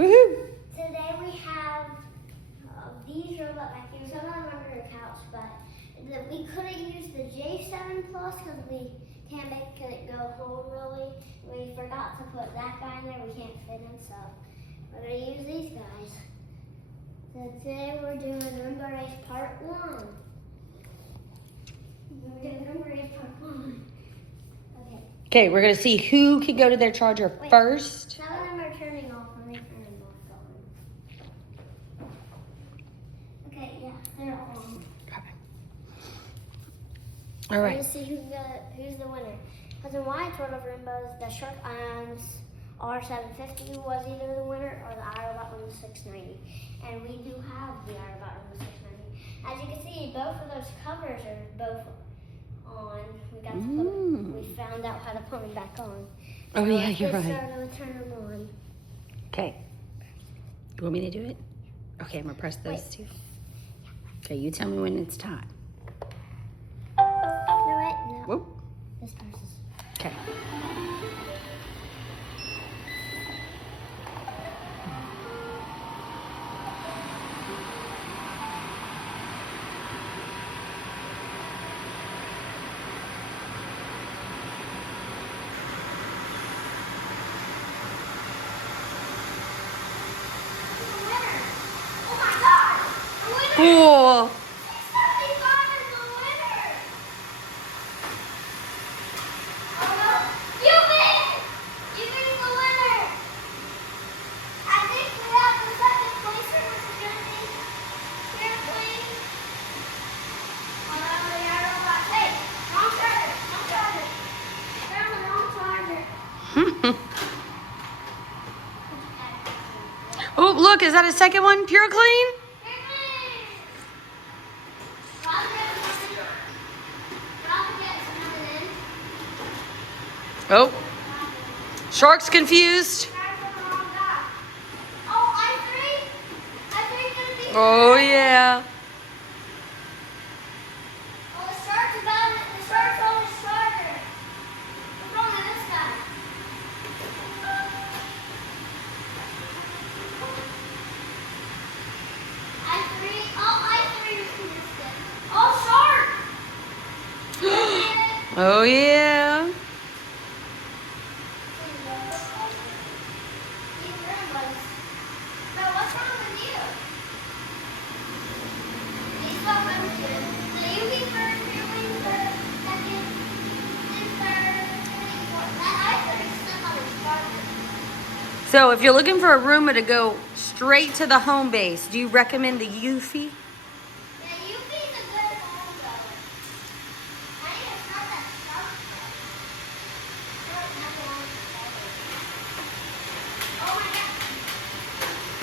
Woohoo! Today we have these robot vacuums. Some of them are under the couch, but we couldn't use the J7 Plus because we can't make it go home really. We forgot to put that guy in there. We can't fit him, so we're going to use these guys. So today we're doing Roomba Race Part 1. We're doing Roomba Race Part 1. Okay, we're going to see who can go to their charger first. Some of them are turning off. Let me turn them off. Okay, yeah, they're on. Okay. All right. Let's see who's the winner. Because in my total of Roombas, the Shark Ions R750 was either the winner or the iRobot Roomba 690. And we do have the iRobot Roomba 690. As you can see, both of those covers are both on. We got to put, we found out how to put them back on. Oh, So yeah, you're right. Let's turn them on. Okay. You want me to do it? Okay, I'm going to press those two. Okay, you tell me when it's time. No, wait, no. Whoop. This presses. Okay. Cool. Oh, look, is that a second one? Pure Clean? Oh, Shark's confused. Oh, yeah. Oh, the shark's about it. The shark's on the starter. What's wrong with this guy? I3 missed it. Oh, shark! Oh, yeah. So if you're looking for a Roomba to go straight to the home base, do you recommend the Eufy? Yeah, Yuffie's a good home though. I need to start that shark thing. Oh my god.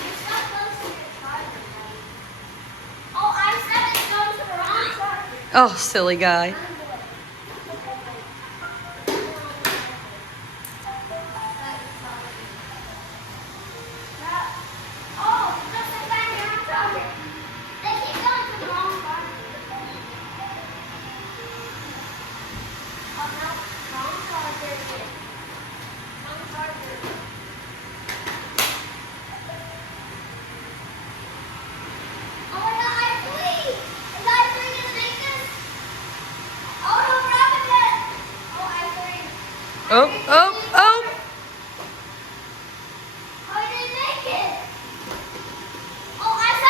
You're so close to your charger, buddy. Oh, I said it's going to the wrong charger. Oh, silly guy. Oh, oh, oh. I didn't make it. Oh, I7.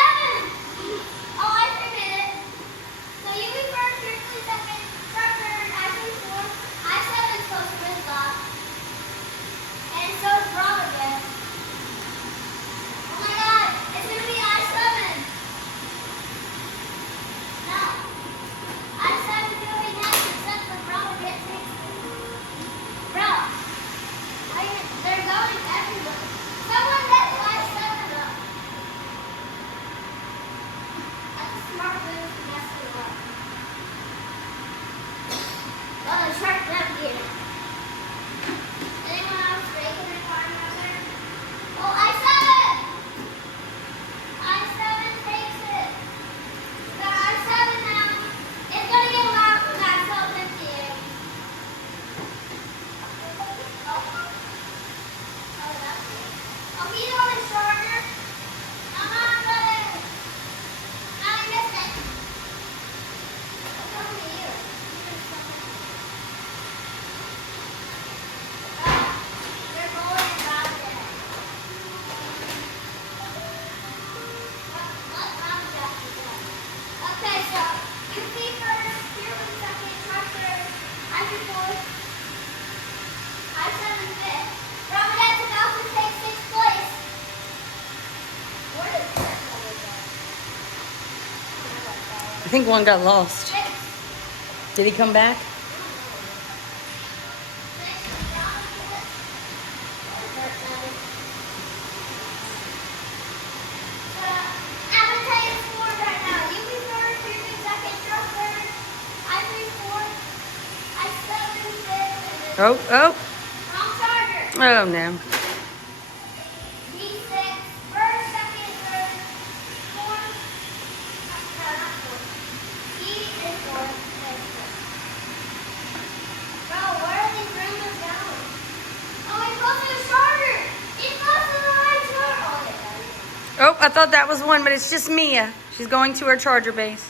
Oh, I3 made it. So you be first, you're 2 seconds, start third, I3 fourth, I7 close to his block. And so is Rob again. Oh my god, it's going to be I7. No. I7's going to be next, except for Rob gets it. Bro, they're going everywhere. Someone let I7 up. That's a smart move to mess it up. Oh, the shark left here. Anyone else breaking their car out there? Oh, I7! I7 takes it. We got I7 now. It's going to get loud when I self-emptying. Oh, he's on his starter. I think one got lost. Did he come back? Oh, oh. Oh, no. Oh, I thought that was one, but it's just Mia. She's going to her charger base.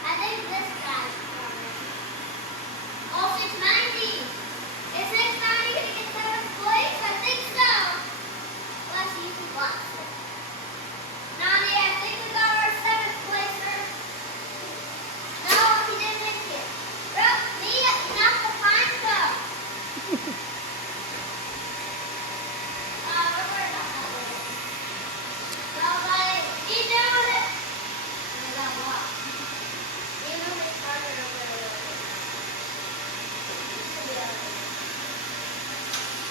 I think this guy's coming. Oh, 690. Is 690 going to get seventh place? I think so. Let's use the boxer. Nani, I think we got our seventh placer. No, he didn't make it. Bro, Mia, not the fine stuff. We're worried about that later. No, buddy, you doing it? I got lost. You know the charger over there.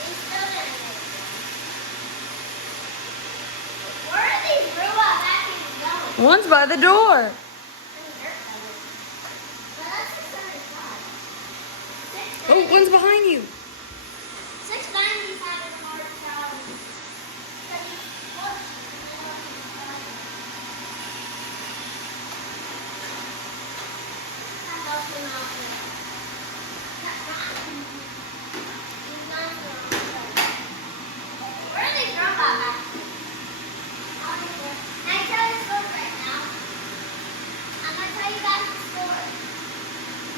He's still gonna make it. Where are these Roomba vacuums going? One's by the door. Well, that's 675. Oh, one's behind you. 690's having a hard time. Where are these Roomba vacuums? Can I tell you the score right now? I'm going to tell you guys the score.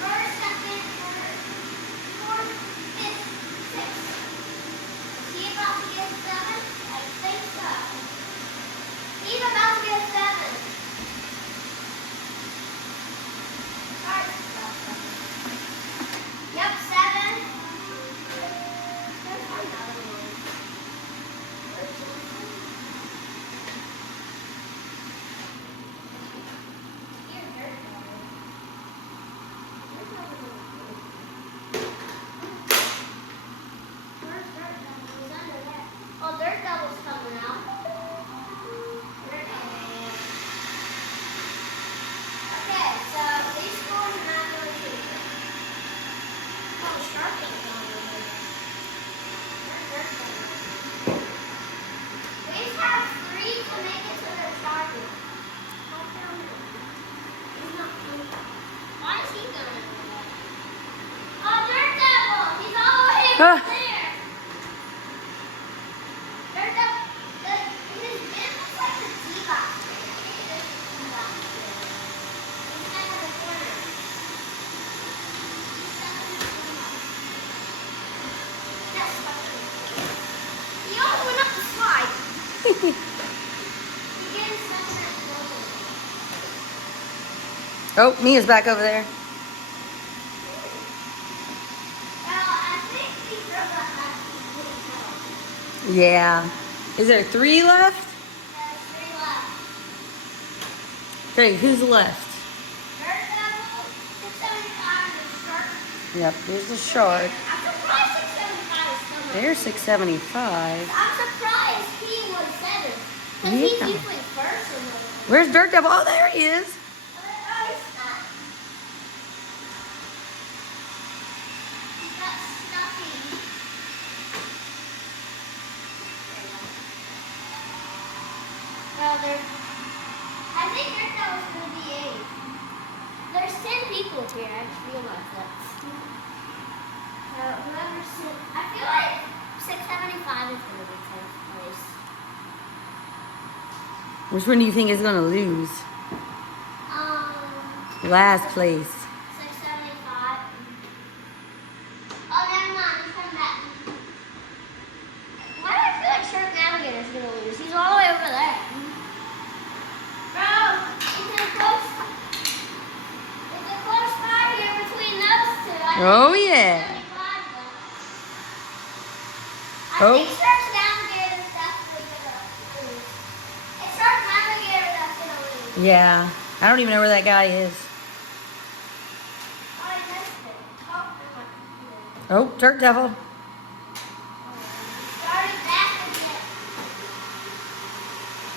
First, second, third, fourth, fifth, sixth. Is he about to get a 7? I think so. He's about to get a 7. Yep, 7. There's another one. Here's Dirt Devil. Where's Dirt Devil? He's under there. Oh, Dirt Devil's coming out. Dirt Devil. Okay, so these scores are not really too good. Oh, Sharpie's on over there. Where's Dirt Devil? We just have 3 to make it to their target. How come he's not coming? Why is he going over there? Oh, Dirt Devil! He's all the way over there! Dirt Devil, his bin looks like the D-box. This D-box bin. He's kind of the corner. He's stuck in the corner. That's fucking cool. He almost went up the slide. He getting stuck in that building. Oh, Mia's back over there. Well, I think these robots actually really help. Yeah. Is there 3 left? There's 3 left. Okay, who's left? Dirt Devil, 675 is sharp. Yep, there's the shark. I'm surprised 675 is still not. There's 675. I'm surprised he was 7. Because he's Yeah. usually first or whatever. Where's Dirt Devil? Oh, there he is. He's got stuffing. Well, I think Dirt Devil's going to be 8. There's 10 people here. I just realized that. I feel like 675 is going to be 10th place. Which one do you think is going to lose? Last place. 675. Oh, never mind. He's coming back. Why do I feel like Shark Navigator's going to lose? He's all the way over there. Bro, it's a close fight here between those two. I Oh, think yeah. 675 though. I Oh. think Shark Navigator's definitely going to Yeah. I don't even know where that guy is. Oh, I missed it. Oh, Oh, Dirt Devil. started back again.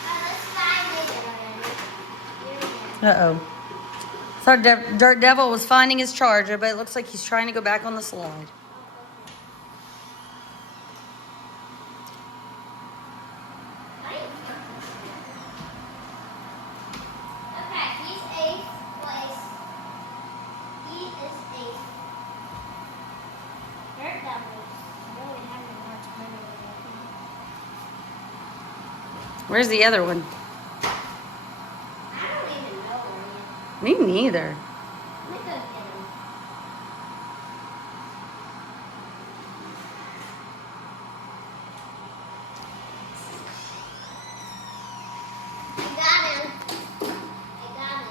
Let's find it already. Here we go. Uh-oh. Thought Dirt Devil was finding his charger, but it looks like he's trying to go back on the slide. Okay, he's 8th place. He is 8th. Dirt Devils really having a hard time over Where's the other one? there. I don't even know where he Me is. neither. Let me go get him. I got him. I got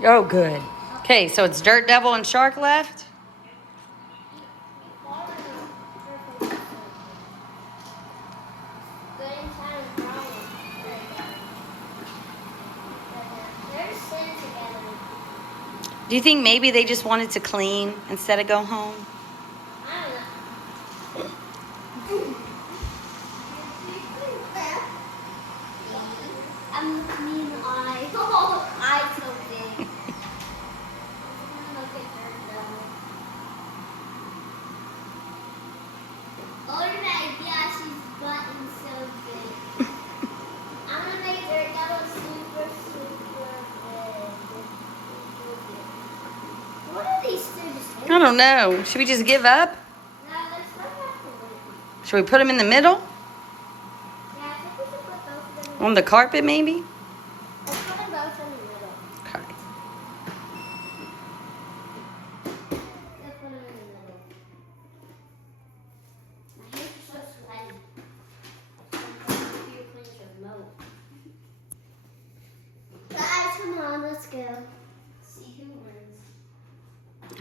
him. Oh, good. Okay, so it's Dirt Devil and Shark left. Good in time with problem. They're sitting together. Do you think maybe they just wanted to clean instead of go home? I don't know. I'm looking in the eye. Oh, eyes so big. Look at her though. Oh my gosh, his butt is so big. I'm gonna make Dirt Devil super big. What are these two just I don't know. Should we just give up? No, there's one left to wait. Should we put them in the middle? Yeah, I think we should put both of them in. On the carpet, maybe? Let's put them both in the middle. Okay. Let's put them in the middle. My hands are so sweaty. I'm putting a few cleans of milk. Guys, come on, let's go. See who wins.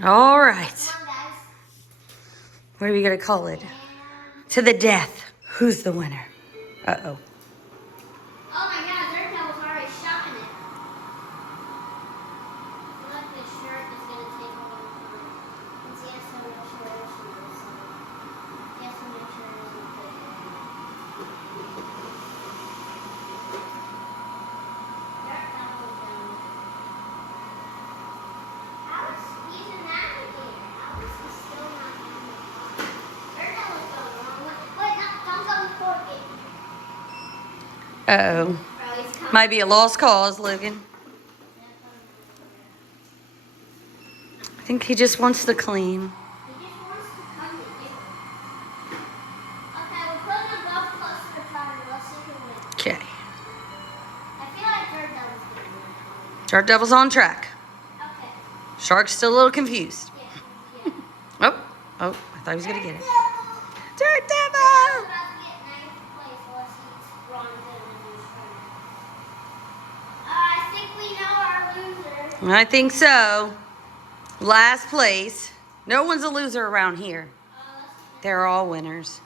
All right. Come on, guys. What are we going to call it? And To the death. Who's the winner? Uh-oh. oh my God, Dirt Devil's already shot in it. Look, this shirt is gonna take a long time. Because he has so much lotion on his side. He has to make sure it doesn't take long. Dirt Devil's down. How is he's a navigator? How is he still not doing it? Dirt Devil's going wrong. Wait, no, don't go before me. Uh-oh. Oh, he's coming. Might be a lost cause, Logan. I think he just wants to clean. He just wants to come to you. Okay, we're putting them both close to the fire. Let's see who wins. Okay. I feel like Dirt Devil's gonna win. Dirt Devil's on track. Okay. Shark's still a little confused. Yeah. Oh, I thought he was going to get it. Devil. Dirt He's Devil! about to get 9th place unless he's wrong in his turn. I think we know our loser. I think so. Last place. No one's a loser around here. Let's They're all winners.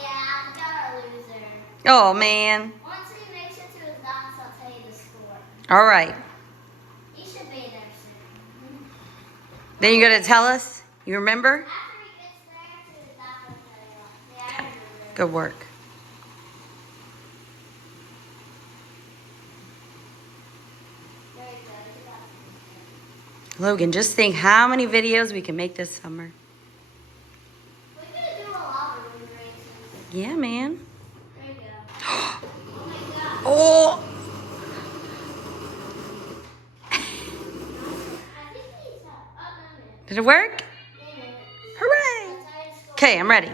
yeah, we got our loser. Oh, man. Once he makes it to his dots, I'll tell you the score. All right. He should be there soon. Then you're going to tell us? You remember? After he gets there to his dots, I'll tell you. Yeah, I remember. Good work. Very good. He got it. Logan, just think how many videos we can make this summer. We're gonna do a lot of room races. Yeah, man. There you go. Oh my God. Oh! I think he's up. Oh, no, no. Did it work? Wait a minute. Hooray! I'll tell you the score. Okay, I'm ready.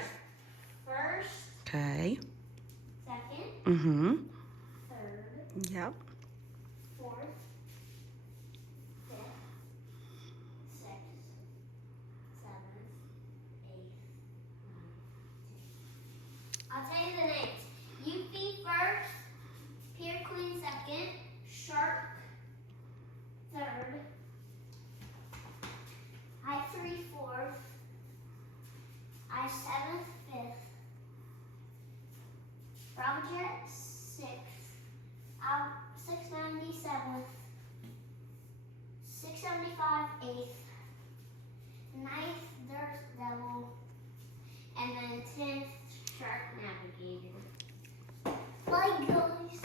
First, Okay. second, Mm-hmm. third, Yep. fourth, fifth, sixth, seventh, eighth, ninth. I'll tell you the names. Yuffie first, Pier Queen second, Shark third, I3 fourth, I7 fifth, Robjet sixth, 697th, 675 8th, 9th Dirt Devil, and then 10th Shark Navigator. Bye guys!